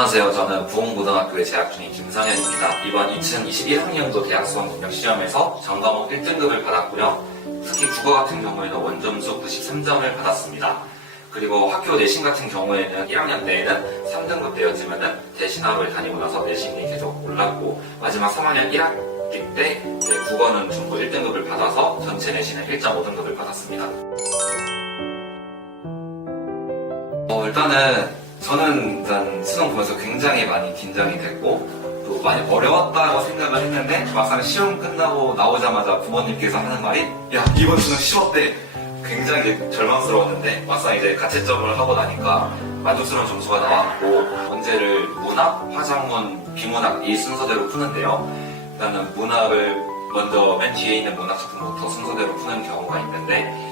안녕하세요. 저는 부흥고등학교에 재학 중인 김상현입니다. 이번 2021학년도 대학수학 능력 시험에서 전 과목 1등급을 받았고요. 특히 국어 같은 경우에는 원점수 93점을 받았습니다. 그리고 학교 내신 같은 경우에는 1학년 때에는 3등급 되었지만은 대신학을 다니고 나서 내신이 계속 올랐고 마지막 3학년 1학기 때 국어는 전부 1등급을 받아서 전체 내신은 1.5등급을 받았습니다. 저는 일단 수능 보면서 굉장히 많이 긴장이 됐고 또 많이 어려웠다고 생각을 했는데 막상 시험 끝나고 나오자마자 부모님께서 하는 말이 야 이번 수능 쉬웠대. 굉장히 절망스러웠는데 막상 이제 가채점을 하고 나니까 만족스러운 점수가 나왔고 문제를 문학, 화작문, 비문학 이 순서대로 푸는데요. 일단은 문학을 먼저 맨 뒤에 있는 문학 작품부터 순서대로 푸는 경우가 있는데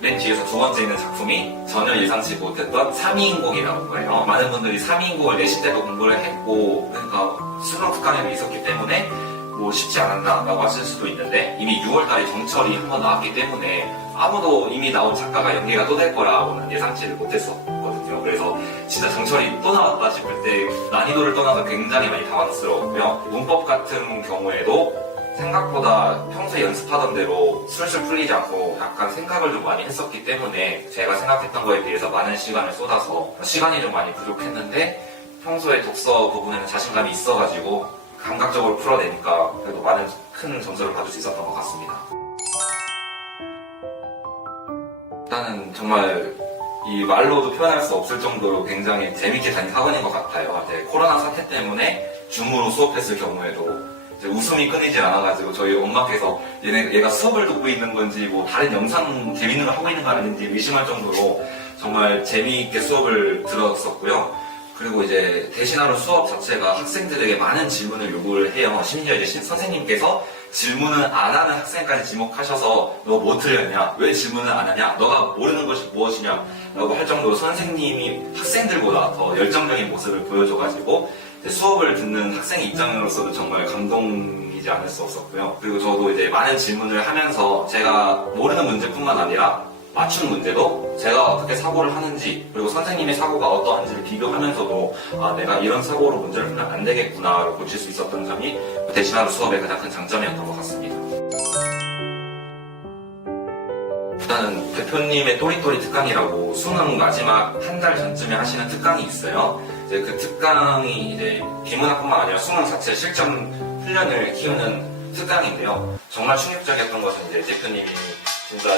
맨 뒤에서 두 번째 있는 작품이 전혀 예상치 못했던 3위인곡이라는 거예요. 많은 분들이 3위인곡을 내신 때도 공부를 했고 그러니까 수능 특강에도 있었기 때문에 뭐 쉽지 않았나라고 하실 수도 있는데 이미 6월달에 정철이 한번 나왔기 때문에 아무도 이미 나온 작가가 연기가 또 될 거라고는 예상치를 못했었거든요. 그래서 진짜 정철이 또 나왔다 싶을 때 난이도를 떠나서 굉장히 많이 당황스러웠고요. 문법 같은 경우에도 생각보다 평소에 연습하던 대로 술술 풀리지 않고 약간 생각을 좀 많이 했었기 때문에 제가 생각했던 거에 비해서 많은 시간을 쏟아서 시간이 좀 많이 부족했는데 평소에 독서 부분에는 자신감이 있어가지고 감각적으로 풀어내니까 그래도 많은 큰 점수를 받을 수 있었던 것 같습니다. 일단은 정말 이 말로도 표현할 수 없을 정도로 굉장히 재밌게 다닌 학원인 것 같아요. 코로나 사태 때문에 줌으로 수업했을 경우에도 웃음이 끊이질 않아가지고 저희 엄마께서 얘가 수업을 듣고 있는 건지 뭐 다른 영상 재밌는 걸 하고 있는 거 아닌지 의심할 정도로 정말 재미있게 수업을 들었었고요. 그리고 이제 대신하러 수업 자체가 학생들에게 많은 질문을 요구를 해요. 심지어 이제 선생님께서 질문을 안 하는 학생까지 지목하셔서 너 뭐 틀렸냐? 왜 질문을 안 하냐? 너가 모르는 것이 무엇이냐? 라고 할 정도로 선생님이 학생들보다 더 열정적인 모습을 보여줘가지고 수업을 듣는 학생 입장으로서도 정말 감동이지 않을 수 없었고요. 그리고 저도 이제 많은 질문을 하면서 제가 모르는 문제뿐만 아니라 맞춘 문제도 제가 어떻게 사고를 하는지 그리고 선생님의 사고가 어떠한지를 비교하면서도 아 내가 이런 사고로 문제를 풀면 안 되겠구나를 고칠 수 있었던 점이 대신하루 수업의 가장 큰 장점이었던 것 같습니다. 일단은 대표님의 또리또리 특강이라고 수능 마지막 한 달 전쯤에 하시는 특강이 있어요. 이제 그 특강이 이제 비문학뿐만 아니라 수능 자체 실전 훈련을 키우는 특강인데요. 정말 충격적이었던 것은 이제 대표님이 진짜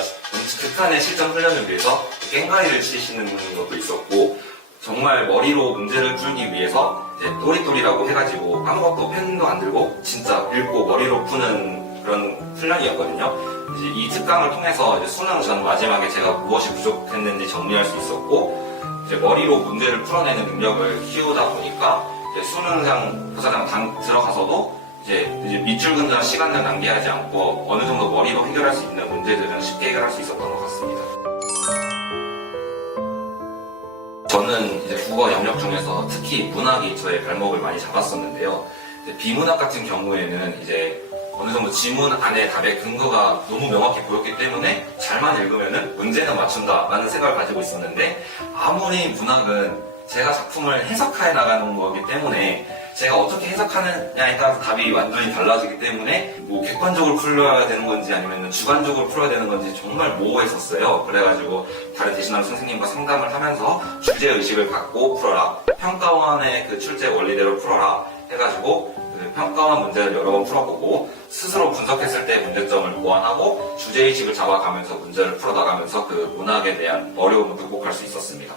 극한의 실전 훈련을 위해서 깽가리를 치시는 것도 있었고 정말 머리로 문제를 풀기 위해서 이제 또리또리라고 해가지고 아무것도 펜도 안 들고 진짜 읽고 머리로 푸는 그런 훈련이었거든요. 이제 이 특강을 통해서 이제 수능 전 마지막에 제가 무엇이 부족했는지 정리할 수 있었고 이제 머리로 문제를 풀어내는 능력을 키우다 보니까 이제 수능장 부사장 들어가서도 이제 밑줄 긋는 시간을 낭비하지 않고 어느 정도 머리로 해결할 수 있는 문제들은 쉽게 해결할 수 있었던 것 같습니다. 저는 이제 국어 영역 중에서 특히 문학이 저의 발목을 많이 잡았었는데요. 비문학 같은 경우에는 이제 어느 정도 지문 안에 답의 근거가 너무 명확히 보였기 때문에 잘만 읽으면은 문제는 맞춘다라는 생각을 가지고 있었는데 아무리 문학은 제가 작품을 해석해 나가는 거기 때문에 제가 어떻게 해석하느냐에 따라서 답이 완전히 달라지기 때문에 뭐 객관적으로 풀어야 되는 건지 아니면 주관적으로 풀어야 되는 건지 정말 모호했었어요. 그래가지고 다른 대신하는 선생님과 상담을 하면서 주제의식을 갖고 풀어라. 평가원의 그 출제 원리대로 풀어라. 해가지고 평가원 문제를 여러 번 풀어보고 스스로 분석했을 때 문제점을 보완하고 주제의식을 잡아가면서 문제를 풀어나가면서 그 문학에 대한 어려움을 극복할 수 있었습니다.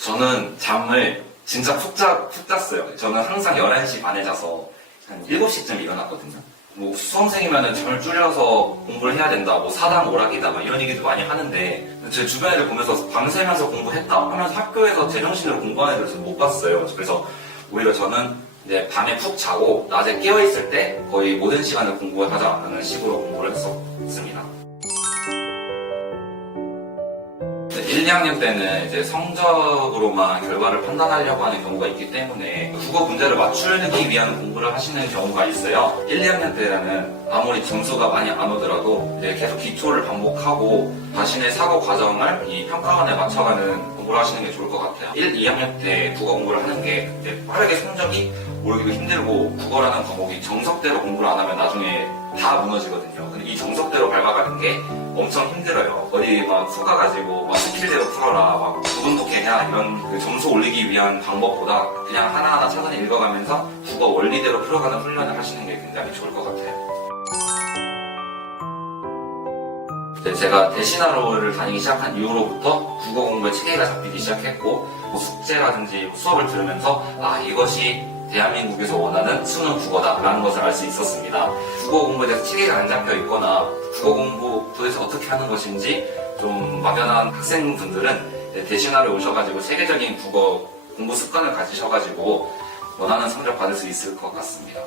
저는 잠을 진짜 푹 잤어요. 저는 항상 11시 반에 자서 한 7시쯤 일어났거든요. 뭐 수험생이면 잠을 줄여서 공부를 해야 된다, 뭐 사당 오락이다, 막 이런 얘기도 많이 하는데 제 주변 애들 보면서 밤새면서 공부했다 하면서 학교에서 제정신으로 공부하는 애들 못 봤어요. 그래서 오히려 저는 이제 밤에 푹 자고 낮에 깨어있을 때 거의 모든 시간을 공부하자는 식으로 공부를 했었습니다. 1, 2학년 때는 이제 성적으로만 결과를 판단하려고 하는 경우가 있기 때문에 국어 문제를 맞추기 위한 공부를 하시는 경우가 있어요. 1, 2학년 때는 아무리 점수가 많이 안 오더라도 이제 계속 기초를 반복하고 자신의 사고 과정을 이 평가원에 맞춰가는 공부를 하시는 게 좋을 것 같아요. 1, 2학년 때 국어 공부를 하는 게 그때 빠르게 성적이 오르기도 힘들고 국어라는 과목이 정석대로 공부를 안 하면 나중에 다 무너지거든요. 근데 이 정석대로 밟아가는 게 엄청 힘들어요. 어디 막 쏟아 가지고 막 스킬대로 풀어라, 막 부분독해냐 이런 그 점수 올리기 위한 방법보다 그냥 하나하나 차분히 읽어가면서 국어 원리대로 풀어가는 훈련을 하시는 게 굉장히 좋을 것 같아요. 네, 제가 대신하루를 다니기 시작한 이후로부터 국어 공부에 체계가 잡히기 시작했고 뭐 숙제라든지 수업을 들으면서 이것이 대한민국에서 원하는 수능 국어다라는 것을 알 수 있었습니다. 국어 공부에 대해서 체계가 안 잡혀 있거나 국어 공부 도대체 어떻게 하는 것인지 좀 막연한 학생분들은 대신하루에 오셔가지고 체계적인 국어 공부 습관을 가지셔가지고 원하는 성적 받을 수 있을 것 같습니다.